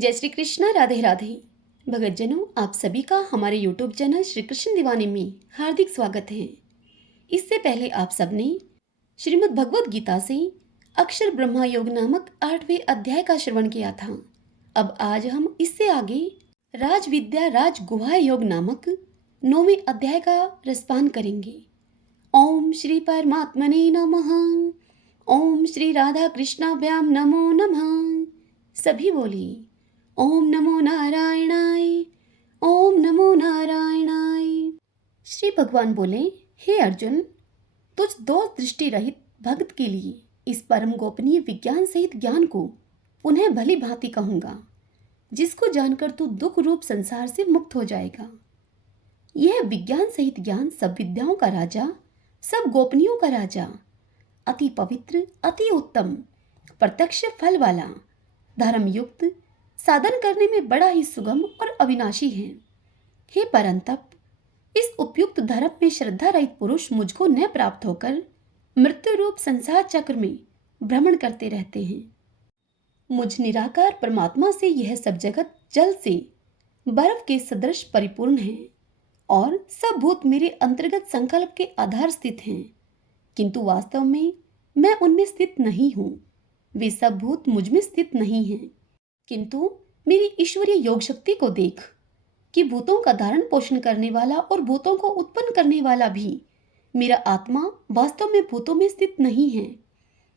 जय श्री कृष्ण। राधे राधे। भगतजनों, आप सभी का हमारे YouTube चैनल श्री कृष्ण दीवाने में हार्दिक स्वागत है। इससे पहले आप सबने श्रीमद् भगवद गीता से अक्षर ब्रह्मा योग नामक 8वें अध्याय का श्रवण किया था। अब आज हम इससे आगे राज विद्या राज गुहा योग नामक 9वें अध्याय का रसपान करेंगे। ओम श्री परमात्मने नमः। ओम श्री राधा कृष्णाभ्याम नमो नमः। सभी बोलिए ओम नमो नारायणाय। ओम नमो नारायणाय। श्री भगवान बोले, हे अर्जुन, तुझ दो दृष्टि रहित भक्त के लिए इस परम गोपनीय विज्ञान सहित ज्ञान को पुनः भली भांति कहूंगा, जिसको जानकर तू दुख रूप संसार से मुक्त हो जाएगा। यह विज्ञान सहित ज्ञान सब विद्याओं का राजा, सब गोपनीयों का राजा, अति पवित्र, अति उत्तम, प्रत्यक्ष फल वाला, धर्मयुक्त, साधन करने में बड़ा ही सुगम और अविनाशी है। हे परंतप, इस उपयुक्त धर्म में श्रद्धा रहित पुरुष मुझको न प्राप्त होकर मृत्यु रूप संसार चक्र में भ्रमण करते रहते हैं। मुझ निराकार परमात्मा से यह सब जगत जल से बर्फ के सदृश परिपूर्ण है और सब भूत मेरे अंतर्गत संकल्प के आधार स्थित हैं, किंतु वास्तव में मैं उनमें स्थित नहीं हूँ। वे सब भूत मुझ में स्थित नहीं हैं, किंतु मेरी ईश्वरीय योग शक्ति को देख कि भूतों का धारण पोषण करने वाला और भूतों को उत्पन्न करने वाला भी मेरा आत्मा वास्तव में भूतों में स्थित नहीं है।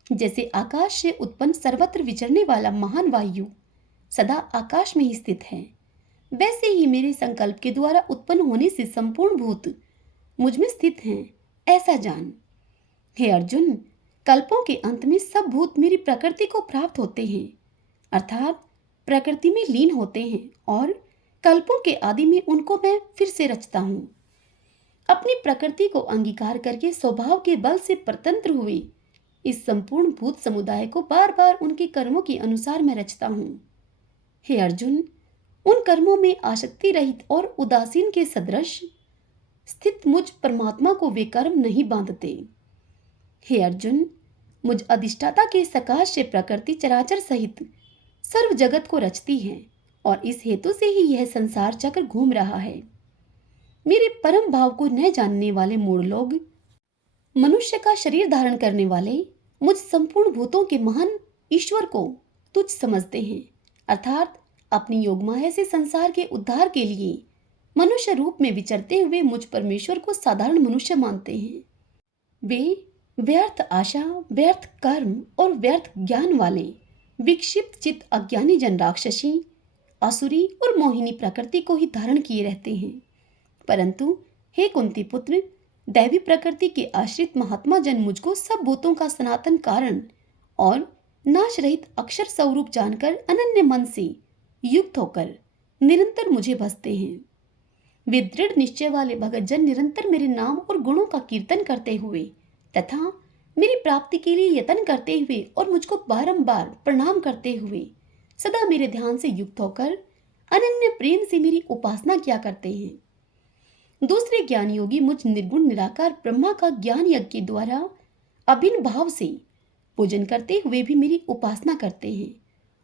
जैसे आकाश से उत्पन्न सर्वत्र विचरने वाला महान वायु सदा आकाश में ही स्थित है, वैसे ही मेरे संकल्प के द्वारा उत्पन्न होने से संपूर्ण भूत मुझ में स्थित हैं, ऐसा जान। हे अर्जुन, कल्पों के अंत में सब भूत मेरी प्रकृति को प्राप्त होते हैं, अर्थात प्रकृति में लीन होते हैं, और कल्पों के आदि में उनको मैं फिर से रचता हूँ। अपनी प्रकृति को अंगीकार करके स्वभाव के बल से परतंत्र हुए इस संपूर्ण भूत समुदाय को बार बार उनके कर्मों के अनुसार मैं रचता हूँ। हे अर्जुन, उन कर्मों में आसक्ति रहित और उदासीन के सदृश स्थित मुझ परमात्मा को वे कर्म नहीं बांधते। हे अर्जुन, मुझ अधिष्ठाता के सकाश से प्रकृति चराचर सहित सर्व जगत को रचती है, और इस हेतु से ही यह संसार चक्र घूम रहा है। मेरे परम भाव को न जानने वाले मूढ़ लोग मनुष्य का शरीर धारण करने वाले मुझ संपूर्ण भूतों के महान ईश्वर को तुच्छ समझते हैं, अर्थात अपनी योग माया से संसार के उद्धार के लिए मनुष्य रूप में विचरते हुए मुझ परमेश्वर को साधारण मनुष्य मानते हैं। वे व्यर्थ आशा, व्यर्थ कर्म और व्यर्थ ज्ञान वाले विक्षिप्त चित्त अज्ञानी जन राक्षसी, असुरी और मोहिनी प्रकृति को ही धारण किए रहते हैं। परंतु हे कुंती पुत्र, दैवी प्रकृति के आश्रित महात्मा जन मुझको सब भूतों का सनातन कारण और नाश रहित अक्षर स्वरूप जानकर अनन्य मन से युक्त होकर निरंतर मुझे भजते हैं। वे दृढ़ निश्चय वाले भगत जन निरंतर मेरे नाम और गुणों का कीर्तन करते हुए तथा मेरी प्राप्ति के लिए यत्न करते हुए और मुझको बारंबार प्रणाम करते हुए सदा मेरे ध्यान से युक्त होकर अनन्य प्रेम से मेरी उपासना किया करते हैं। दूसरे ज्ञान योगी मुझ निर्गुण निराकार ब्रह्मा का ज्ञान यज्ञ के द्वारा अभिन्न भाव से पूजन करते हुए भी मेरी उपासना करते हैं,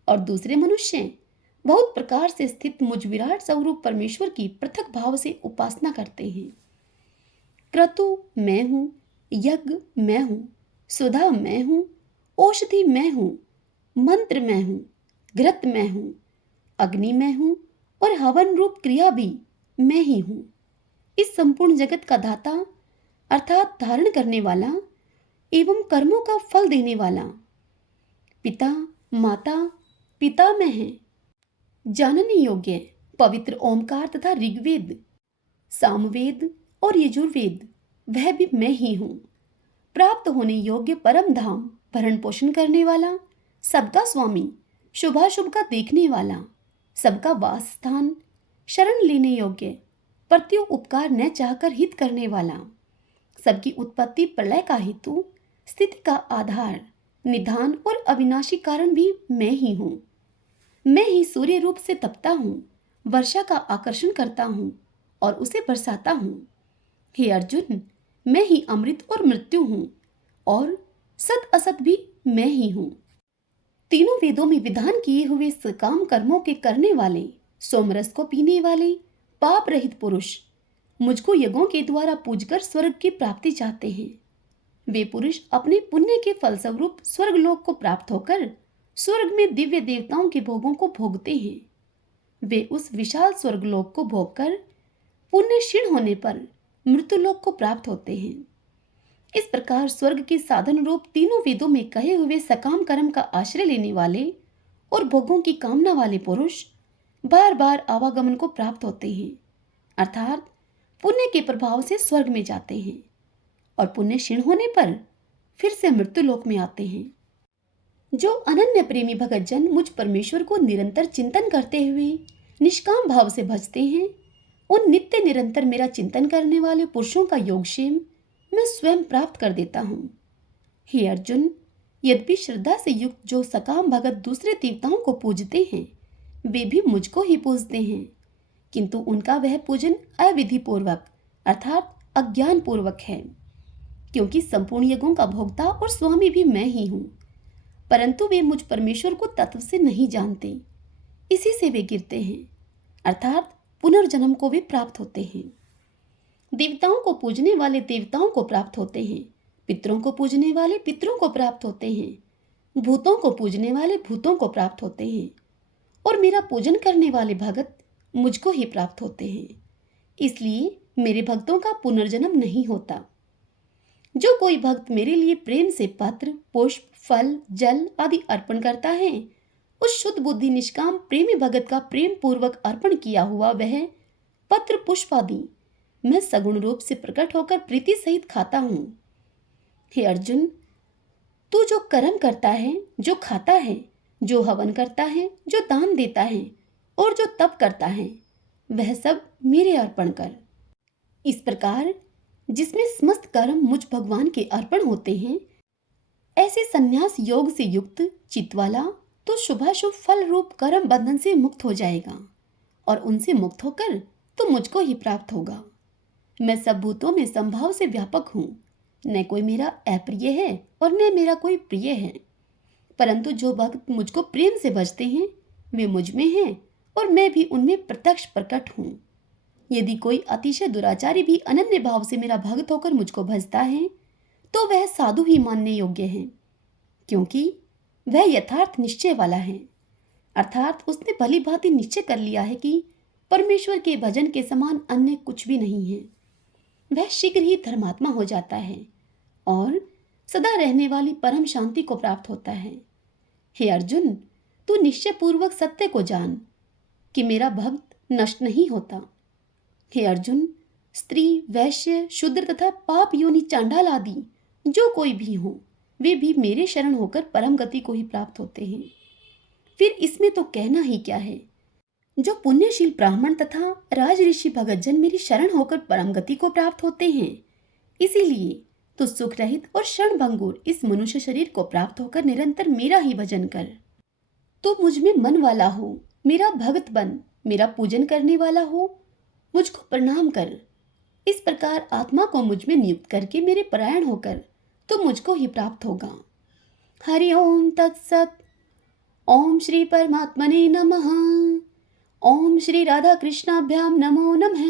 और दूसरे मनुष्य बहुत प्रकार से स्थित मुझ विराट स्वरूप परमेश्वर की पृथक भाव से उपासना करते हैं। क्रतु मैं हूँ, यज्ञ मैं हूँ, सुधा मैं हूँ, औषधि मैं हूँ, मंत्र मैं हूँ, घृत मैं हूँ, अग्नि मैं हूँ, और हवन रूप क्रिया भी मैं ही हूँ। इस संपूर्ण जगत का दाता अर्थात धारण करने वाला एवं कर्मों का फल देने वाला पिता, माता, पिता मैं है। जानने योग्य पवित्र ओमकार तथा ऋग्वेद, सामवेद और यजुर्वेद वह भी मैं ही हूँ। प्राप्त होने योग्य परम धाम, भरण पोषण करने वाला, सबका स्वामी, शुभाशुभ का देखने वाला, सबका वास स्थान, शरण लेने योग्य, प्रत्यु उपकार न चाहकर हित करने वाला, सबकी उत्पत्ति प्रलय का हेतु, स्थिति का आधार, निधान और अविनाशी कारण भी मैं ही हूँ। मैं ही सूर्य रूप से तपता हूँ, वर्षा का आकर्षण करता हूँ और उसे बरसाता हूँ। हे अर्जुन, मैं ही अमृत और मृत्यु हूँ, और सत असत भी मैं ही हूँ। तीनों वेदों में विधान किए हुए सकाम कर्मों के करने वाले, सोमरस को पीने वाले पाप रहित पुरुष मुझको यज्ञों के द्वारा पूजकर स्वर्ग की प्राप्ति चाहते हैं। वे पुरुष अपने पुण्य के फलस्वरूप स्वर्ग लोक को प्राप्त होकर स्वर्ग में दिव्य देवताओं के भोगों को भोगते हैं। वे उस विशाल स्वर्ग लोक को भोगकर पुण्य क्षीण होने पर मृत्यु लोक को प्राप्त होते हैं। इस प्रकार स्वर्ग के साधन रूप तीनों वेदों में कहे हुए सकाम कर्म का आश्रय लेने वाले और भोगों की कामना वाले पुरुष बार बार आवागमन को प्राप्त होते हैं, अर्थात पुण्य के प्रभाव से स्वर्ग में जाते हैं और पुण्य क्षीण होने पर फिर से मृत्यु लोक में आते हैं। जो अनन्य प्रेमी भगतजन मुझ परमेश्वर को निरंतर चिंतन करते हुए निष्काम भाव से भजते हैं, उन नित्य निरंतर मेरा चिंतन करने वाले पुरुषों का योगक्षेम मैं स्वयं प्राप्त कर देता हूँ। हे अर्जुन, यद्यपि श्रद्धा से युक्त जो सकाम भगत दूसरे देवताओं को पूजते हैं, वे भी मुझको ही पूजते हैं, किंतु उनका वह पूजन अविधि पूर्वक अर्थात अज्ञान पूर्वक है, क्योंकि संपूर्ण यज्ञों का भोक्ता और स्वामी भी मैं ही हूँ। परंतु वे मुझ परमेश्वर को तत्व से नहीं जानते, इसी से वे गिरते हैं, अर्थात पुनर्जन्म को वे प्राप्त होते हैं। देवताओं को पूजने वाले देवताओं को प्राप्त होते हैं, पितरों को पूजने वाले पितरों को प्राप्त होते हैं, भूतों को पूजने वाले भूतों को प्राप्त होते हैं, और मेरा पूजन करने वाले भगत मुझको ही प्राप्त होते हैं। इसलिए मेरे भक्तों का पुनर्जन्म नहीं होता। जो कोई भक्त मेरे लिए प्रेम से पत्र, पुष्प, फल, जल आदि अर्पण करता है, उस शुद्ध बुद्धि निष्काम प्रेमी भगत का प्रेम पूर्वक अर्पण किया हुआ वह पत्र, पुष्प आदि मैं सगुण रूप से प्रकट होकर प्रीति सहित खाता हूँ। हे अर्जुन, तू जो कर्म करता है, जो खाता है, जो हवन करता है, जो दान देता है और जो तप करता है, वह सब मेरे अर्पण कर। इस प्रकार जिसमें समस्त कर्म मुझ भगवान के अर्पण होते हैं, ऐसे संन्यास योग से युक्त चित्त वाला तो शुभाशुभ फल रूप कर्म बंधन से मुक्त हो जाएगा और उनसे मुक्त होकर तो मुझको ही प्राप्त होगा। मैं सब भूतों में संभाव से व्यापक हूँ, न कोई मेरा अप्रिय है और न मेरा कोई प्रिय है, परंतु जो भक्त मुझको प्रेम से भजते हैं वे मुझ में हैं और मैं भी उनमें प्रत्यक्ष प्रकट हूँ। यदि कोई अतिशय दुराचारी भी अनन्य भाव से मेरा भक्त होकर मुझको भजता है तो वह साधु ही मानने योग्य है, क्योंकि वह यथार्थ निश्चय वाला है, अर्थात उसने भली भांति निश्चय कर लिया है कि परमेश्वर के भजन के समान अन्य कुछ भी नहीं है। वह शीघ्र ही धर्मात्मा हो जाता है और सदा रहने वाली परम शांति को प्राप्त होता है। हे अर्जुन, तू निश्चय पूर्वक सत्य को जान कि मेरा भक्त नष्ट नहीं होता। हे अर्जुन, स्त्री, वैश्य, शूद्र तथा पाप योनि चांडाल आदि जो कोई भी हो, वे भी मेरे शरण होकर परम गति को ही प्राप्त होते हैं। फिर इसमें तो कहना ही क्या है। जो पुण्यशील ब्राह्मण तथा राज ऋषि भगतजन मेरी शरण होकर परम गति को प्राप्त होते हैं, इसीलिए तो सुख रहित और क्षण भंगुर इस मनुष्य शरीर को प्राप्त होकर निरंतर मेरा ही भजन कर। तो मुझ में मन वाला हो, मेरा भक्त बन, मेरा पूजन करने वाला हो, मुझको प्रणाम कर। इस प्रकार आत्मा को मुझ में नियुक्त करके मेरे परायण होकर तो मुझको ही प्राप्त होगा। हरि ओम तत्सत। ओम श्री परमात्मने नमः। ओम श्री राधा कृष्णाभ्याम नमो नमः।